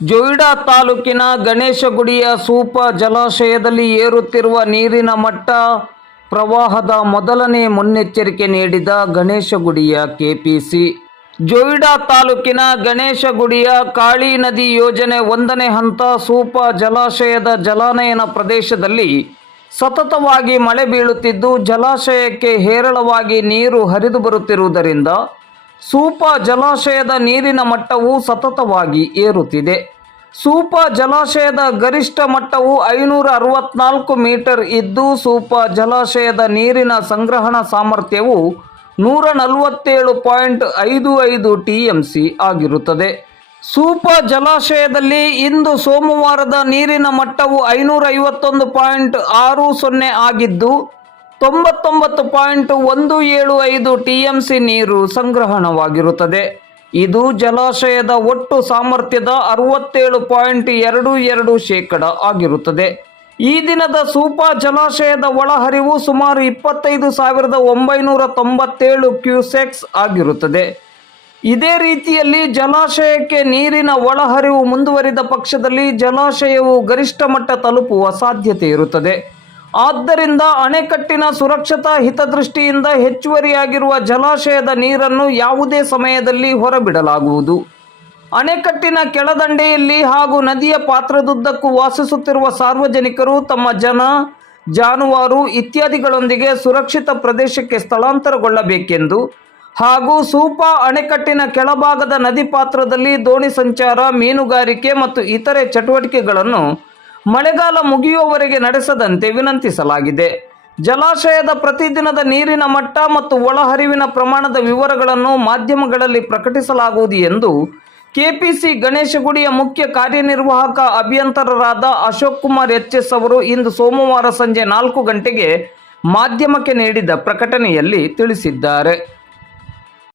ಜೊಯ್ಡಾ ತಾಲೂಕಿನ ಗಣೇಶಗುಡಿಯ ಸೂಪ ಜಲಾಶಯದಲ್ಲಿ ಏರುತ್ತಿರುವ ನೀರಿನ ಮಟ್ಟ ಪ್ರವಾಹದ ಮೊದಲನೇ ಮುನ್ನೆಚ್ಚರಿಕೆ ನೀಡಿದ ಗಣೇಶಗುಡಿಯ ಕೆಪಿಸಿ. ಜೊಯ್ಡಾ ತಾಲೂಕಿನ ಗಣೇಶಗುಡಿಯ ಕಾಳಿ ನದಿ ಯೋಜನೆ ಒಂದನೇ ಹಂತ ಸೂಪ ಜಲಾಶಯದ ಜಲಾನಯನ ಪ್ರದೇಶದಲ್ಲಿ ಸತತವಾಗಿ ಮಳೆ ಬೀಳುತ್ತಿದ್ದು ಜಲಾಶಯಕ್ಕೆ ಹೇರಳವಾಗಿ ನೀರು ಹರಿದು ಬರುತ್ತಿರುವುದರಿಂದ ಸೂಪ ಜಲಾಶಯದ ನೀರಿನ ಮಟ್ಟವು ಸತತವಾಗಿ ಏರುತ್ತಿದೆ. ಸೂಪ ಜಲಾಶಯದ ಗರಿಷ್ಠ ಮಟ್ಟವು ಐನೂರ ಅರವತ್ನಾಲ್ಕು ಮೀಟರ್ ಇದ್ದು, ಸೂಪ ಜಲಾಶಯದ ನೀರಿನ ಸಂಗ್ರಹಣ ಸಾಮರ್ಥ್ಯವು ನೂರ ನಲವತ್ತೇಳು ಪಾಯಿಂಟ್ ಐದು ಐದು ಟಿ ಎಂ ಸಿ ಆಗಿರುತ್ತದೆ. ಸೂಪ ಜಲಾಶಯದಲ್ಲಿ ಇಂದು ಸೋಮವಾರದ ನೀರಿನ ಮಟ್ಟವು ಐನೂರ ಐವತ್ತೊಂದು ಪಾಯಿಂಟ್ ಆರು ಸೊನ್ನೆ ಆಗಿದ್ದು ತೊಂಬತ್ತೊಂಬತ್ತು ಪಾಯಿಂಟ್ ಒಂದು ಏಳು ಐದು ಟಿ ಎಂ ಸಿ ನೀರು ಸಂಗ್ರಹಣವಾಗಿರುತ್ತದೆ. ಇದು ಜಲಾಶಯದ ಒಟ್ಟು ಸಾಮರ್ಥ್ಯದ ಅರವತ್ತೇಳು ಪಾಯಿಂಟ್ ಎರಡು ಎರಡು ಶೇಕಡ ಆಗಿರುತ್ತದೆ. ಈ ದಿನದ ಸೂಪ ಜಲಾಶಯದ ಒಳಹರಿವು ಸುಮಾರು ಇಪ್ಪತ್ತೈದು ಸಾವಿರದ ಒಂಬೈನೂರ ತೊಂಬತ್ತೇಳು ಕ್ಯೂಸೆಕ್ಸ್ ಆಗಿರುತ್ತದೆ. ಇದೇ ರೀತಿಯಲ್ಲಿ ಜಲಾಶಯಕ್ಕೆ ನೀರಿನ ಒಳಹರಿವು ಮುಂದುವರಿದ ಪಕ್ಷದಲ್ಲಿ ಜಲಾಶಯವು ಗರಿಷ್ಠ ಮಟ್ಟ ತಲುಪುವ ಸಾಧ್ಯತೆ ಇರುತ್ತದೆ. ಆದ್ದರಿಂದ ಅಣೆಕಟ್ಟಿನ ಸುರಕ್ಷತಾ ಹಿತದೃಷ್ಟಿಯಿಂದ ಹೆಚ್ಚುವರಿಯಾಗಿರುವ ಜಲಾಶಯದ ನೀರನ್ನು ಯಾವುದೇ ಸಮಯದಲ್ಲಿ ಹೊರಬಿಡಲಾಗುವುದು. ಅಣೆಕಟ್ಟಿನ ಕೆಳದಂಡೆಯಲ್ಲಿ ಹಾಗೂ ನದಿಯ ಪಾತ್ರದುದ್ದಕ್ಕೂ ವಾಸಿಸುತ್ತಿರುವ ಸಾರ್ವಜನಿಕರು ತಮ್ಮ ಜನ, ಜಾನುವಾರು ಇತ್ಯಾದಿಗಳೊಂದಿಗೆ ಸುರಕ್ಷಿತ ಪ್ರದೇಶಕ್ಕೆ ಸ್ಥಳಾಂತರಗೊಳ್ಳಬೇಕೆಂದು ಹಾಗೂ ಸೂಪ ಅಣೆಕಟ್ಟಿನ ಕೆಳಭಾಗದ ನದಿ ಪಾತ್ರದಲ್ಲಿ ದೋಣಿ ಸಂಚಾರ, ಮೀನುಗಾರಿಕೆ ಮತ್ತು ಇತರೆ ಚಟುವಟಿಕೆಗಳನ್ನು ಮಳೆಗಾಲ ಮುಗಿಯುವವರೆಗೆ ನಡೆಸದಂತೆ ವಿನಂತಿಸಲಾಗಿದೆ. ಜಲಾಶಯದ ಪ್ರತಿದಿನದ ನೀರಿನ ಮಟ್ಟ ಮತ್ತು ಒಳಹರಿವಿನ ಪ್ರಮಾಣದ ವಿವರಗಳನ್ನು ಮಾಧ್ಯಮಗಳಲ್ಲಿ ಪ್ರಕಟಿಸಲಾಗುವುದು ಎಂದು ಕೆಪಿಸಿ ಗಣೇಶಗುಡಿಯ ಮುಖ್ಯ ಕಾರ್ಯನಿರ್ವಾಹಕ ಅಭಿಯಂತರರಾದ ಅಶೋಕ್ ಕುಮಾರ್ ಎಚ್ ಎಸ್ ಅವರು ಇಂದು ಸೋಮವಾರ ಸಂಜೆ ನಾಲ್ಕು ಗಂಟೆಗೆ ಮಾಧ್ಯಮಕ್ಕೆ ನೀಡಿದ ಪ್ರಕಟಣೆಯಲ್ಲಿ ತಿಳಿಸಿದ್ದಾರೆ.